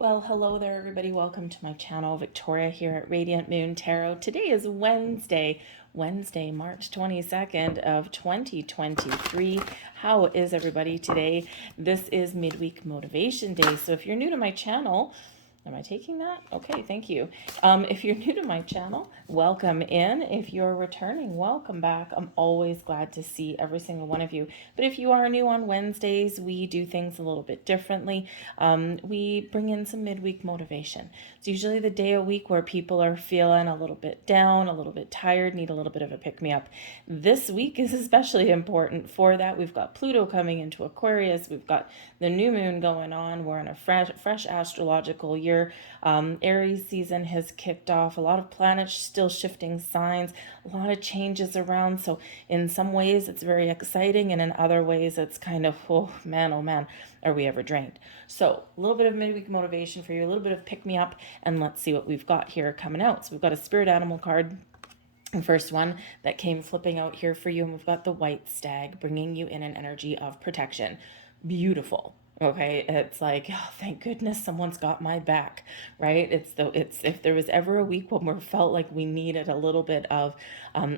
Well, hello there, everybody. Welcome to my channel. Victoria here at Radiant Moon Tarot. Today is Wednesday, March 22nd of 2023. How is everybody today? This is Midweek Motivation Day. So if you're new to my channel, am I taking that? Okay, thank you. If you're new to my channel, welcome in. If you're returning, welcome back. I'm always glad to see every single one of you. But if you are new on Wednesdays, we do things a little bit differently. We bring in some midweek motivation. It's usually the day a week where people are feeling a little bit down, a little bit tired, need a little bit of a pick-me-up. This week is especially important for that. We've got Pluto coming into Aquarius. We've got the new moon going on. We're in a fresh astrological year. Aries season has kicked off. A lot of planets still shifting signs, a lot of changes around. So in some ways it's very exciting, and in other ways it's kind of, oh man, are we ever drained? So a little bit of midweek motivation for you, a little bit of pick me up, and let's see what we've got here coming out. So we've got a spirit animal card, the first one that came flipping out here for you, and we've got the white stag bringing you in an energy of protection. Beautiful. Okay, it's like, oh, thank goodness someone's got my back, right? It's if there was ever a week when we felt like we needed a little bit of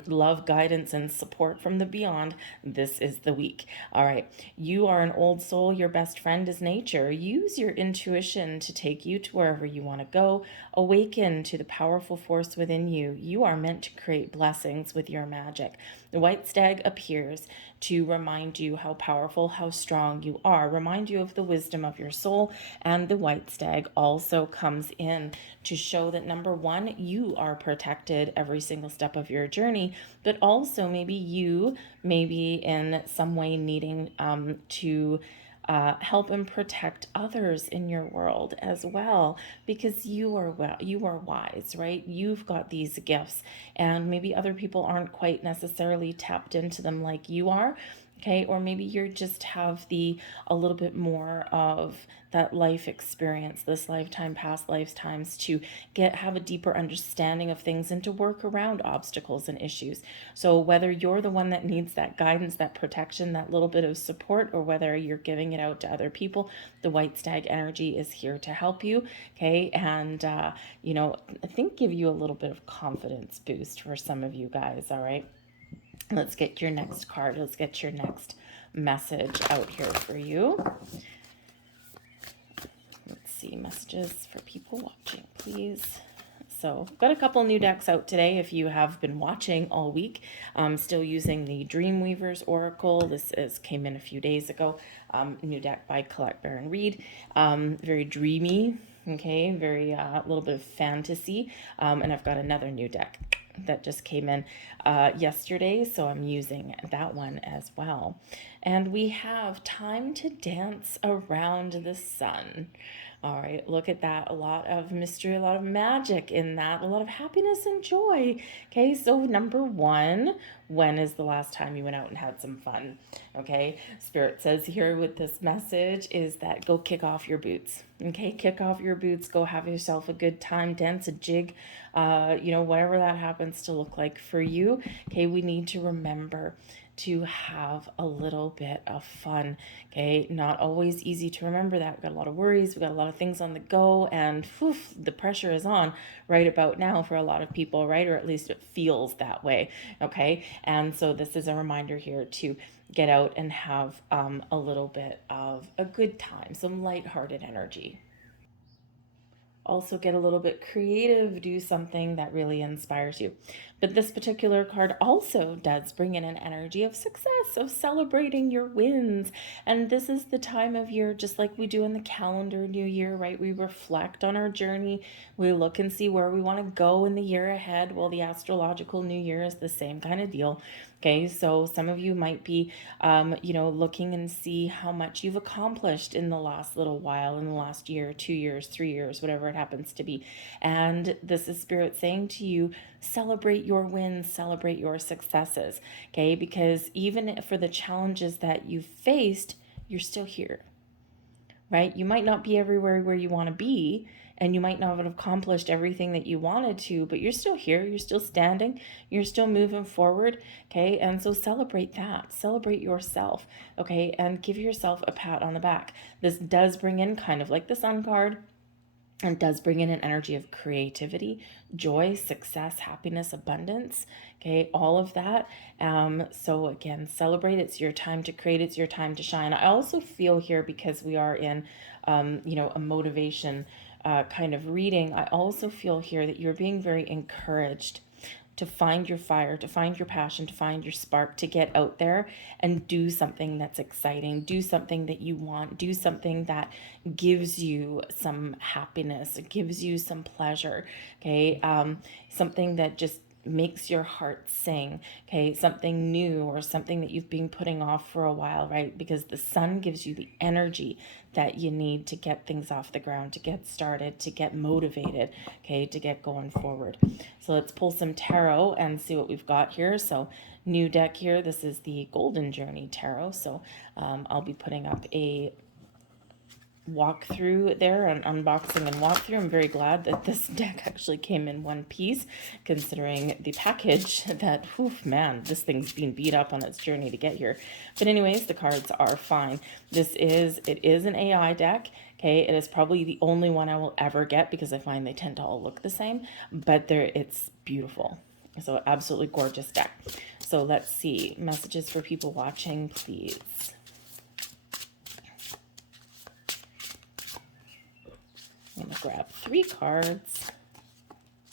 love, guidance, and support from the beyond, this is the week. All right, you are an old soul. Your best friend is nature. Use your intuition to take you to wherever you want to go. Awaken to the powerful force within you. You are meant to create blessings with your magic. The white stag appears to remind you how powerful, how strong you are, remind you of the wisdom of your soul. And the white stag also comes in to show that, number one, you are protected every single step of your journey, but also maybe you may be in some way needing to help and protect others in your world as well, because you are wise, right? You've got these gifts, and maybe other people aren't quite necessarily tapped into them like you are. Okay, or maybe you just have a little bit more of that life experience, this lifetime, past lifetimes, to have a deeper understanding of things and to work around obstacles and issues. So whether you're the one that needs that guidance, that protection, that little bit of support, or whether you're giving it out to other people, the white stag energy is here to help you. Okay, and I think give you a little bit of confidence boost for some of you guys. All right. Let's get your next card. Let's get your next message out here for you. Let's see, messages for people watching, please. So I've got a couple new decks out today. If you have been watching all week, I'm still using the Dreamweaver's Oracle. This came in a few days ago. New deck by Colette Baron Reed. Very dreamy, okay, very little bit of fantasy. And I've got another new deck that just came in yesterday, so I'm using that one as well. And we have Time to Dance Around the Sun. All right, look at that. A lot of mystery, a lot of magic in that, a lot of happiness and joy. Okay, so number one, when is the last time you went out and had some fun? Okay, Spirit says here with this message is that go kick off your boots. Okay, kick off your boots, go have yourself a good time, dance a jig, whatever that happens to look like for you. Okay, we need to remember to have a little bit of fun. Okay, not always easy to remember that. We've got a lot of worries, we've got a lot of things on the go, and the pressure is on right about now for a lot of people, right? Or at least it feels that way. Okay, and so this is a reminder here to get out and have a little bit of a good time, some lighthearted energy. Also get a little bit creative, do something that really inspires you. But this particular card also does bring in an energy of success, of celebrating your wins. And this is the time of year, just like we do in the calendar new year, right? We reflect on our journey. We look and see where we want to go in the year ahead. Well, the astrological new year is the same kind of deal. Okay, so some of you might be, looking and see how much you've accomplished in the last little while, in the last year, 2 years, 3 years, whatever it happens to be. And this is Spirit saying to you, celebrate your wins, celebrate your successes. Okay, because even for the challenges that you've faced, you're still here, right? You might not be everywhere where you want to be, and you might not have accomplished everything that you wanted to, but you're still here, you're still standing, you're still moving forward, okay? And so celebrate that, celebrate yourself, okay? And give yourself a pat on the back. This does bring in kind of like the Sun card, and does bring in an energy of creativity, joy, success, happiness, abundance. Okay, all of that. So again, celebrate. It's your time to create. It's your time to shine. I also feel here, because we are in, a motivation kind of reading, I also feel here that you're being very encouraged to find your fire, to find your passion, to find your spark, to get out there and do something that's exciting, do something that you want, do something that gives you some happiness, it gives you some pleasure, okay? Something that just makes your heart sing, okay? Something new, or something that you've been putting off for a while, right? Because the sun gives you the energy that you need to get things off the ground, to get started, to get motivated, okay, to get going forward. So let's pull some tarot and see what we've got here. So new deck here, this is the Golden Journey Tarot. So I'll be putting up a walkthrough there, an unboxing and walkthrough. I'm very glad that this deck actually came in one piece, considering the package that, man, this thing's been beat up on its journey to get here. But anyways, the cards are fine. It is an AI deck. Okay, it is probably the only one I will ever get, because I find they tend to all look the same, but it's beautiful. So absolutely gorgeous deck. So let's see, messages for people watching, please. I'm going to grab 3 cards,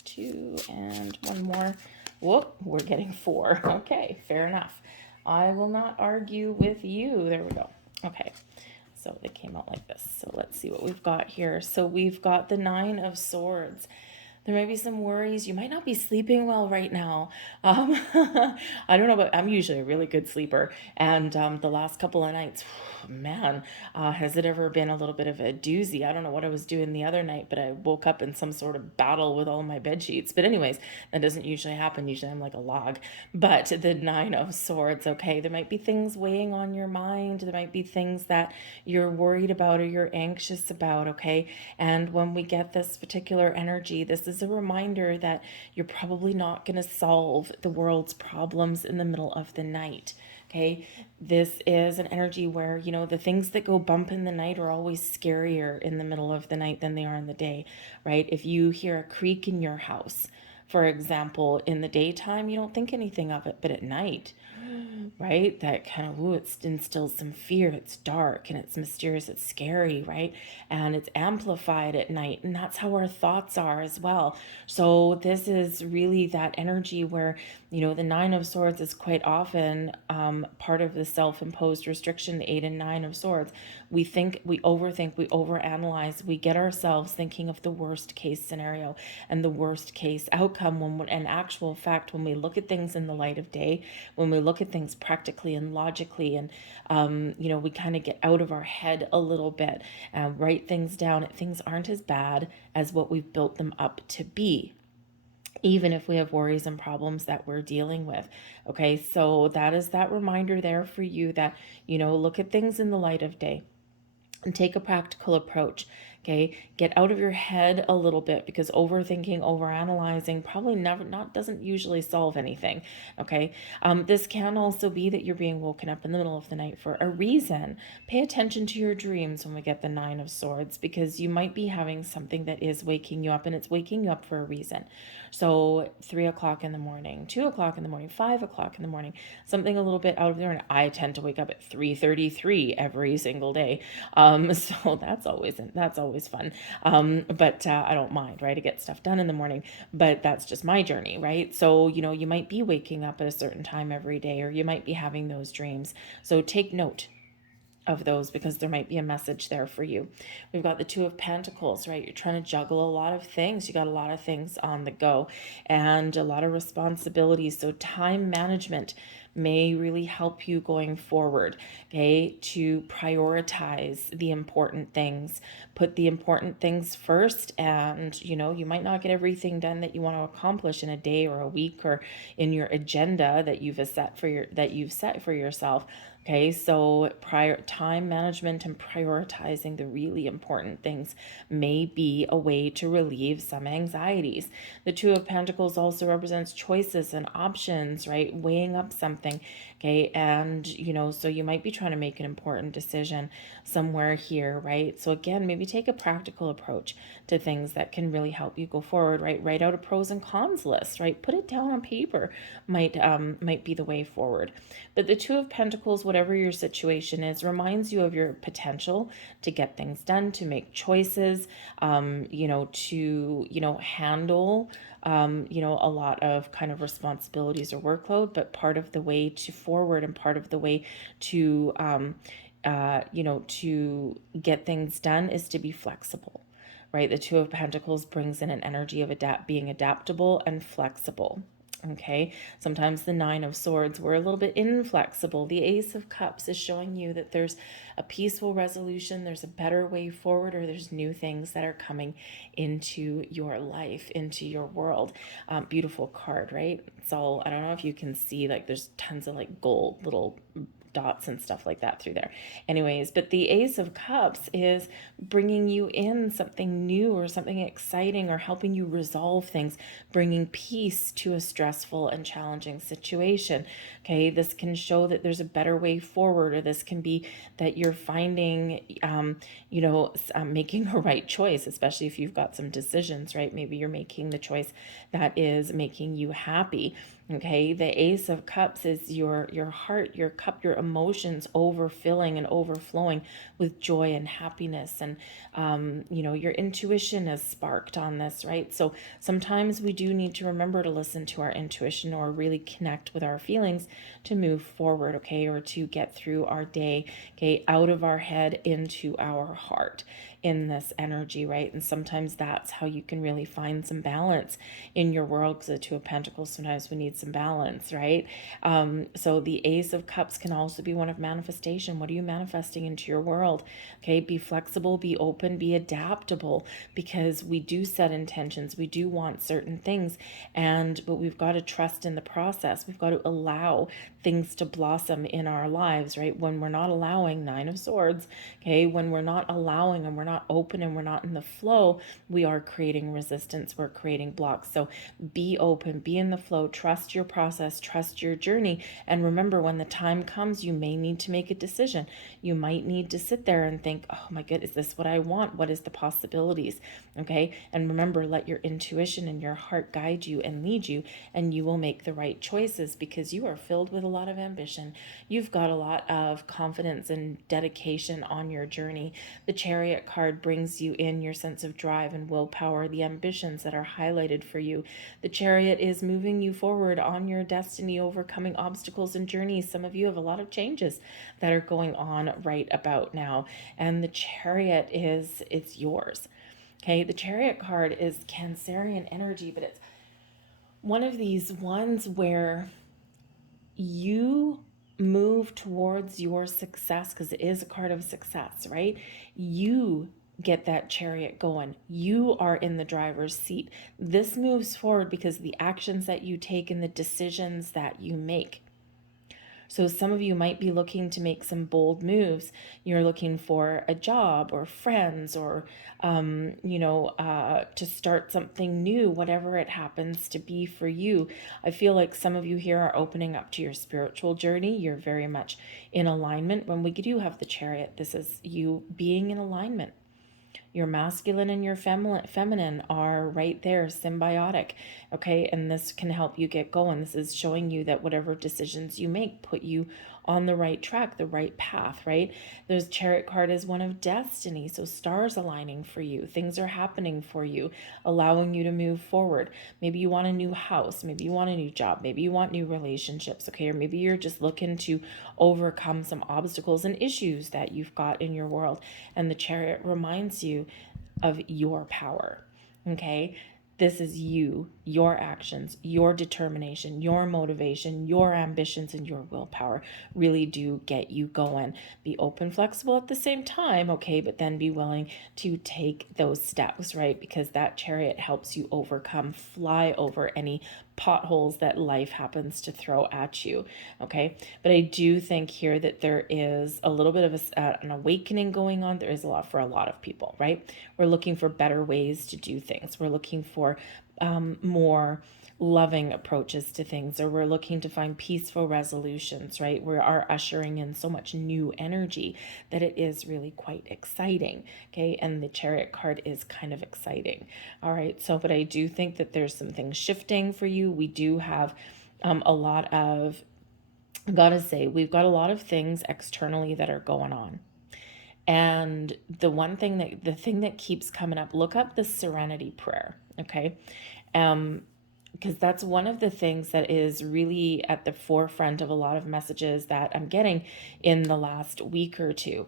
2 and 1 more. Whoop, we're getting 4. Okay, fair enough. I will not argue with you. There we go. Okay, so they came out like this. So let's see what we've got here. So we've got the 9 of Swords. There may be some worries. You might not be sleeping well right now. I don't know, but I'm usually a really good sleeper. And the last couple of nights, man, has it ever been a little bit of a doozy? I don't know what I was doing the other night, but I woke up in some sort of battle with all my bed sheets. But anyways, that doesn't usually happen. Usually I'm like a log. But the 9 of Swords, okay, there might be things weighing on your mind. There might be things that you're worried about or you're anxious about, okay? And when we get this particular energy, this is a reminder that you're probably not going to solve the world's problems in the middle of the night. Okay, this is an energy where, the things that go bump in the night are always scarier in the middle of the night than they are in the day, right? If you hear a creak in your house, for example, in the daytime, you don't think anything of it, but at night, right? That kind of, it instills some fear. It's dark and it's mysterious. It's scary, right? And it's amplified at night. And that's how our thoughts are as well. So this is really that energy where, the 9 of Swords is quite often part of the self-imposed restriction, the 8 and 9 of Swords. We think, we overthink, we overanalyze, we get ourselves thinking of the worst case scenario and the worst case outcome, when in actual fact, when we look at things in the light of day, when we look at things practically and logically, and we kind of get out of our head a little bit and write things down, things aren't as bad as what we've built them up to be, even if we have worries and problems that we're dealing with. Okay, so that is that reminder there for you that, look at things in the light of day and take a practical approach. Okay, get out of your head a little bit, because overthinking, overanalyzing probably doesn't usually solve anything. Okay, this can also be that you're being woken up in the middle of the night for a reason. Pay attention to your dreams when we get the 9 of Swords, because you might be having something that is waking you up, and it's waking you up for a reason. So 3 o'clock in the morning, 2 o'clock in the morning, 5 o'clock in the morning, something a little bit out of there. And I tend to wake up at 3:33 every single day. So that's always fun. But I don't mind, right? I get stuff done in the morning, but that's just my journey, right? So, you might be waking up at a certain time every day, or you might be having those dreams. So take note of those, because there might be a message there for you. We've got the 2 of Pentacles, right? You're trying to juggle a lot of things. You got a lot of things on the go and a lot of responsibilities. So time management may really help you going forward, okay? To prioritize the important things, put the important things first. And, you might not get everything done that you want to accomplish in a day or a week, or in your agenda that you've set for yourself. Okay, so time management and prioritizing the really important things may be a way to relieve some anxieties. The 2 of Pentacles also represents choices and options, right? Weighing up something. something. Okay. And, so you might be trying to make an important decision somewhere here, right? So again, maybe take a practical approach to things that can really help you go forward, right? Write out a pros and cons list, right? Put it down on paper might be the way forward. But the Two of Pentacles, whatever your situation is, reminds you of your potential to get things done, to make choices, to handle a lot of kind of responsibilities or workload. But part of the way to forward and part of the way to to get things done is to be flexible, right? The Two of Pentacles brings in an energy of being adaptable and flexible. Okay, sometimes the Nine of Swords, we're a little bit inflexible. The Ace of Cups is showing you that there's a peaceful resolution, there's a better way forward, or there's new things that are coming into your life, into your world. Beautiful card, right? It's all, I don't know if you can see, like there's tons of like gold little dots and stuff like that through there. Anyways, but the Ace of Cups is bringing you in something new or something exciting or helping you resolve things, bringing peace to a stressful and challenging situation. Okay, this can show that there's a better way forward, or this can be that you're finding, making a right choice, especially if you've got some decisions, right? Maybe you're making the choice that is making you happy. Okay, the Ace of Cups is your heart, your cup, your emotions overfilling and overflowing with joy and happiness. And, your intuition is sparked on this, right? So sometimes we do need to remember to listen to our intuition or really connect with our feelings to move forward, okay, or to get through our day, okay, out of our head into our heart in this energy, right? And sometimes that's how you can really find some balance in your world, because the Two of Pentacles, sometimes we need some balance, right? So the Ace of Cups can also be one of manifestation. What are you manifesting into your world? Okay, be flexible, be open, be adaptable, because we do set intentions, we do want certain things, but we've got to trust in the process. We've got to allow things to blossom in our lives, right? When we're not allowing, Nine of Swords, okay, when we're not allowing and we're not open and we're not in the flow, we are creating resistance, we're creating blocks. So be open, be in the flow, trust your process, trust your journey. And remember, when the time comes, you may need to make a decision. You might need to sit there and think, oh my God, is this what I want? What is the possibilities? Okay. And remember, let your intuition and your heart guide you and lead you, and you will make the right choices, because you are filled with a lot of ambition. You've got a lot of confidence and dedication on your journey. The Chariot card brings you in your sense of drive and willpower, the ambitions that are highlighted for you. The Chariot is moving you forward on your destiny, overcoming obstacles and journeys. Some of you have a lot of changes that are going on right about now, and the Chariot it's yours. Okay, the Chariot card is Cancerian energy, but it's one of these ones where you move towards your success, because it is a card of success, right? You get that chariot going. You are in the driver's seat. This moves forward because of the actions that you take and the decisions that you make. So some of you might be looking to make some bold moves. You're looking for a job or friends or, to start something new, whatever it happens to be for you. I feel like some of you here are opening up to your spiritual journey. You're very much in alignment. When we do have the Chariot, this is you being in alignment. Your masculine and your feminine are right there, symbiotic, okay? And this can help you get going. This is showing you that whatever decisions you make put you on the right track, the right path, right? There's Chariot card is one of destiny, so stars aligning for you. Things are happening for you, allowing you to move forward. Maybe you want a new house, maybe you want a new job, maybe you want new relationships, okay? Or maybe you're just looking to overcome some obstacles and issues that you've got in your world. And the Chariot reminds you of your power, okay? This is you, your actions, your determination, your motivation, your ambitions, and your willpower really do get you going. Be open, flexible at the same time, okay? But then be willing to take those steps, right? Because that Chariot helps you overcome, fly over any potholes that life happens to throw at you, okay? But I do think here that there is a little bit of an awakening going on. There is a lot for a lot of people, right? We're looking for better ways to do things. We're looking for more loving approaches to things, or we're looking to find peaceful resolutions, right? We are ushering in so much new energy that it is really quite exciting, okay? And the Chariot card is kind of exciting. All right, so but I do think that there's some things shifting for you. We do have a lot of, I gotta say, we've got a lot of things externally that are going on. And the thing that keeps coming up, look up the serenity prayer, okay? Because that's one of the things that is really at the forefront of a lot of messages that I'm getting in the last week or two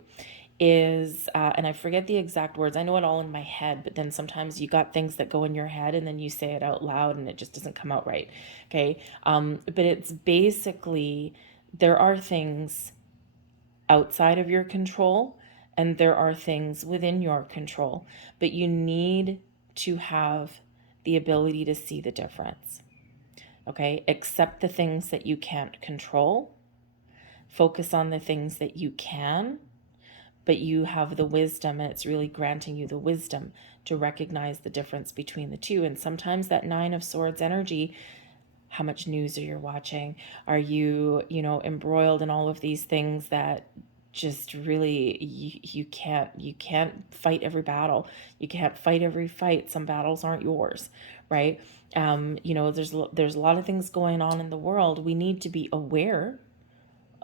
is, and I forget the exact words. I know it all in my head, but then sometimes you got things that go in your head and then you say it out loud and it just doesn't come out right. Okay. But it's basically, there are things outside of your control and there are things within your control, but you need to have the ability to see the difference. Okay. Accept the things that you can't control, focus on the things that you can, but you have the wisdom, and it's really granting you the wisdom to recognize the difference between the two. And sometimes that Nine of Swords energy, how much news are you watching? Are you, embroiled in all of these things that just really you can't fight every battle. You can't fight every fight. Some battles aren't yours, right? There's a lot of things going on in the world. We need to be aware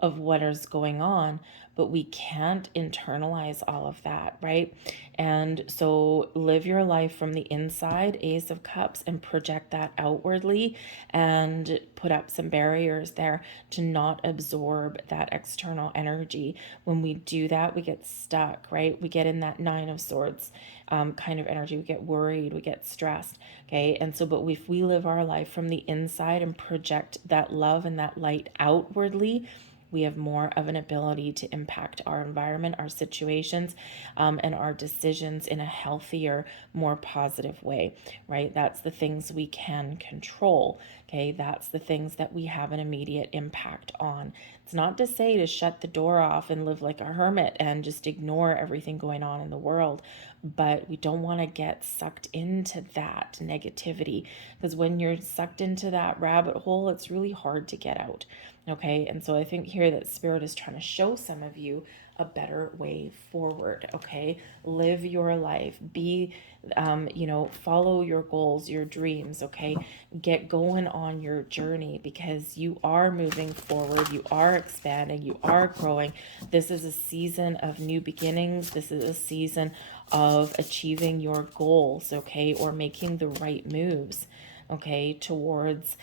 of what is going on, but we can't internalize all of that, right? And so live your life from the inside, Ace of Cups, and project that outwardly and put up some barriers there to not absorb that external energy. When we do that, we get stuck, right? We get in that Nine of Swords kind of energy. We get worried, we get stressed, okay? And so, but if we live our life from the inside and project that love and that light outwardly, we have more of an ability to impact our environment, our situations, and our decisions in a healthier, more positive way, right? That's the things we can control, okay? That's the things that we have an immediate impact on. It's not to say to shut the door off and live like a hermit and just ignore everything going on in the world, but we don't want to get sucked into that negativity, because when you're sucked into that rabbit hole, it's really hard to get out. Okay, and so I think here that Spirit is trying to show some of you a better way forward. Okay, live your life, be, follow your goals, your dreams. Okay, get going on your journey, because you are moving forward, you are expanding, you are growing. This is a season of new beginnings. This is a season of achieving your goals, okay, or making the right moves, okay, towards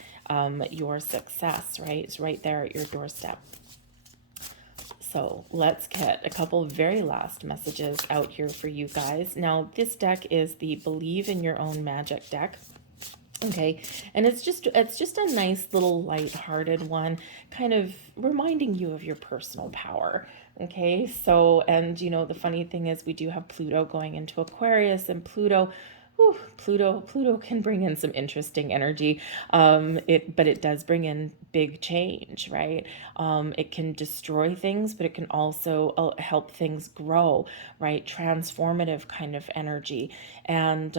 your success, right? It's right there at your doorstep. So let's get a couple of very last messages out here for you guys. Now, this deck is the Believe in Your Own Magic deck. Okay, and it's just a nice little light-hearted one, kind of reminding you of your personal power. Okay, so, and the funny thing is we do have Pluto going into Aquarius, and Pluto can bring in some interesting energy. But it does bring in big change, right? It can destroy things, but it can also help things grow, right? Transformative kind of energy. And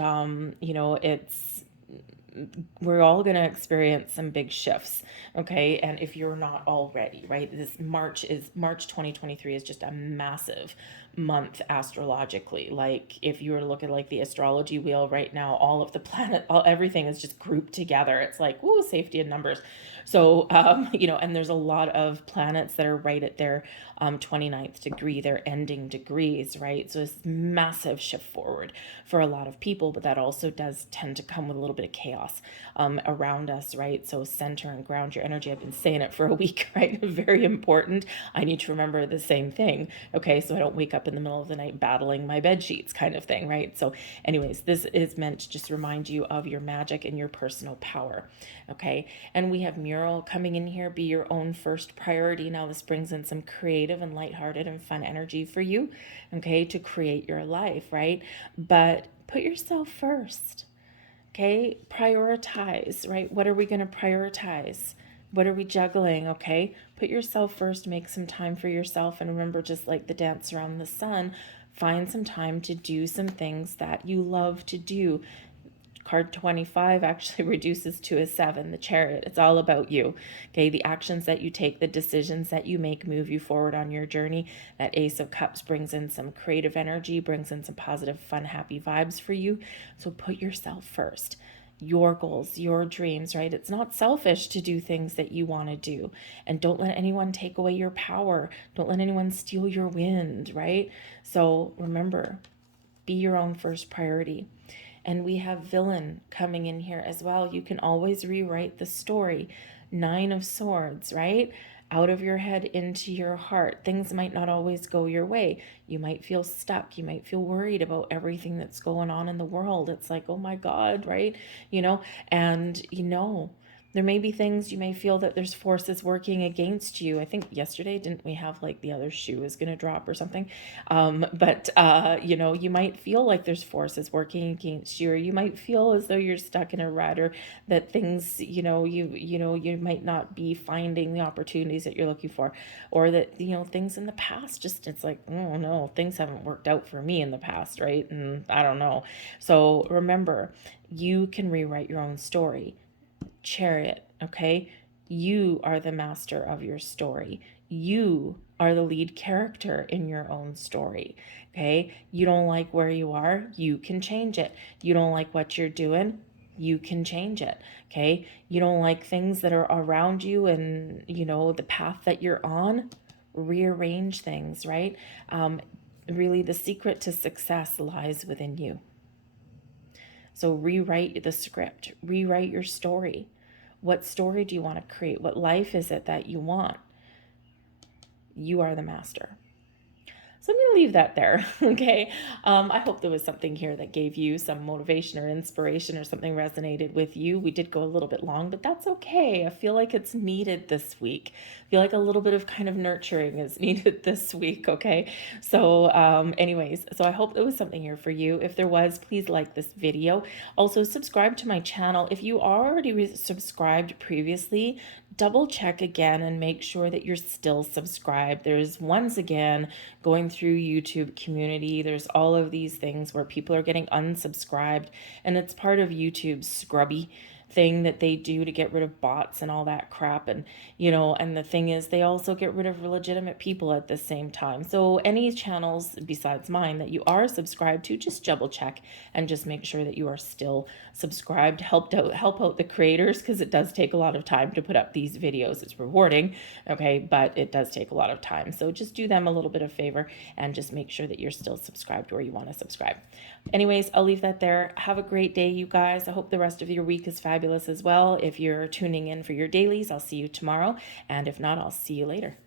we're all going to experience some big shifts, okay? And if you're not already, right, this March 2023 is just a massive month astrologically. Like, if you were to look at like the astrology wheel right now, all of the everything is just grouped together. It's like, woo, safety in numbers. So, and there's a lot of planets that are right at their 29th degree, their ending degrees, right? So it's massive shift forward for a lot of people, but that also does tend to come with a little bit of chaos around us, right? So center and ground your energy. I've been saying it for a week, right? Very important. I need to remember the same thing, okay? So I don't wake up in the middle of the night battling my bed sheets kind of thing, right? So anyways, this is meant to just remind you of your magic and your personal power, okay? And we have mural coming in here. Be your own first priority. Now this brings in some creative and lighthearted and fun energy for you, okay, to create your life, right? But put yourself first, okay? Prioritize, right? What are we going to prioritize? What are we juggling, okay? Put yourself first, make some time for yourself, and remember, just like the dance around the sun, find some time to do some things that you love to do. Card 25 actually reduces to a 7, the Chariot. It's all about you. Okay, the actions that you take, the decisions that you make move you forward on your journey. That Ace of Cups brings in some creative energy, brings in some positive, fun, happy vibes for you. So put yourself first. Your goals, your dreams, right? It's not selfish to do things that you want to do. And don't let anyone take away your power. Don't let anyone steal your wind, right? So remember, be your own first priority. And we have Villain coming in here as well. You can always rewrite the story. 9 of Swords, right? Out of your head into your heart. Things might not always go your way. You might feel stuck. You might feel worried about everything that's going on in the world. It's like, oh my God, right? And there may be things you may feel that there's forces working against you. I think yesterday, didn't we have like the other shoe is going to drop or something? But you might feel like there's forces working against you, or you might feel as though you're stuck in a rut, or that things, you might not be finding the opportunities that you're looking for, or that, things in the past, just, it's like, oh no, things haven't worked out for me in the past, right? And I don't know. So remember, you can rewrite your own story. Chariot, okay? You are the master of your story. You are the lead character in your own story, okay? You don't like where you are, you can change it. You don't like what you're doing, you can change it, okay? You don't like things that are around you and, the path that you're on, rearrange things, right? Really, the secret to success lies within you. So rewrite the script, rewrite your story. What story do you want to create? What life is it that you want? You are the master. So I'm going to leave that there, okay? I hope there was something here that gave you some motivation or inspiration, or something resonated with you. We did go a little bit long, but that's okay. I feel like it's needed this week. I feel like a little bit of kind of nurturing is needed this week, okay? So anyways, so I hope there was something here for you. If there was, please like this video. Also, subscribe to my channel. If you already subscribed previously, double check again and make sure that you're still subscribed. There's, once again, going through YouTube community, there's all of these things where people are getting unsubscribed, and it's part of YouTube's scrubby thing that they do to get rid of bots and all that crap. And and the thing is, they also get rid of legitimate people at the same time. So any channels besides mine that you are subscribed to, just double check and just make sure that you are still subscribed. Help out the creators, because it does take a lot of time to put up these videos. It's rewarding, okay, but it does take a lot of time. So just do them a little bit of favor and just make sure that you're still subscribed where you want to subscribe. Anyways, I'll leave that there. Have a great day, you guys. I hope the rest of your week is fabulous as well. If you're tuning in for your dailies, I'll see you tomorrow. And if not, I'll see you later.